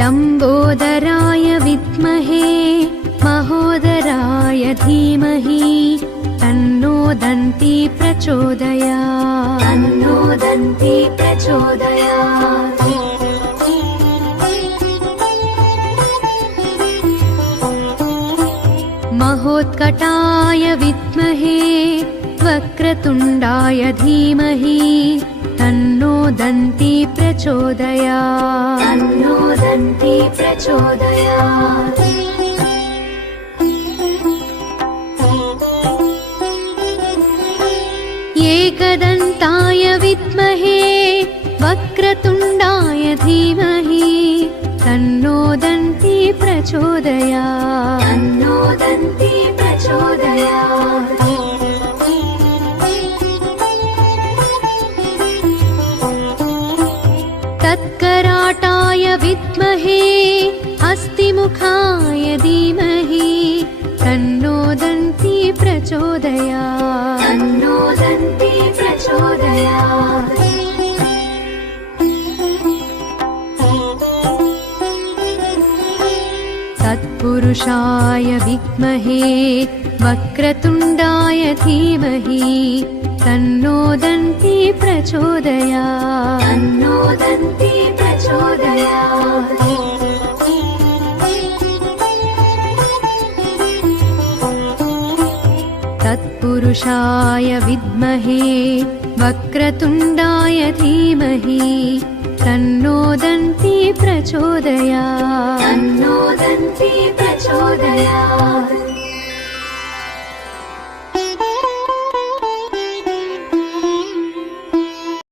लम्बोदराय विद्महे महोदराय धीमहि तन्नो दन्ती प्रचोदयात्। तन्नो दन्ती प्रचोदयात्। महोत्कटाय विद्महे वक्रतुण्डाय धीमहि तन्नो दन्ती प्रचोदयात्। तन्नो दन्ती प्रचोदयात्। एकदन्ताय विद्महे वक्रतुण्डाय धीमहि तन्नो दन्ती प्रचोदयात्। तन्नो दन्ती प्रचोदयात्। तत्कराटाय विद्महे हस्तिमुखाय धीमहि तन्नो दन्ती प्रचोदयात्। तन्नो दन्ती प्रचोदयात्। तत्पुरुषाय विद्महे वक्रतुण्डाय धीमहि तन्नो दन्ती प्रचोदयात्। तन्नो दन्ती प्रचोदयात्। तत्पुरुषाय विद्महे वक्रतुण्डाय धीमहि तन्नो दन्ती प्रचोदयात्। तन्नो दन्ती प्रचोदयात्।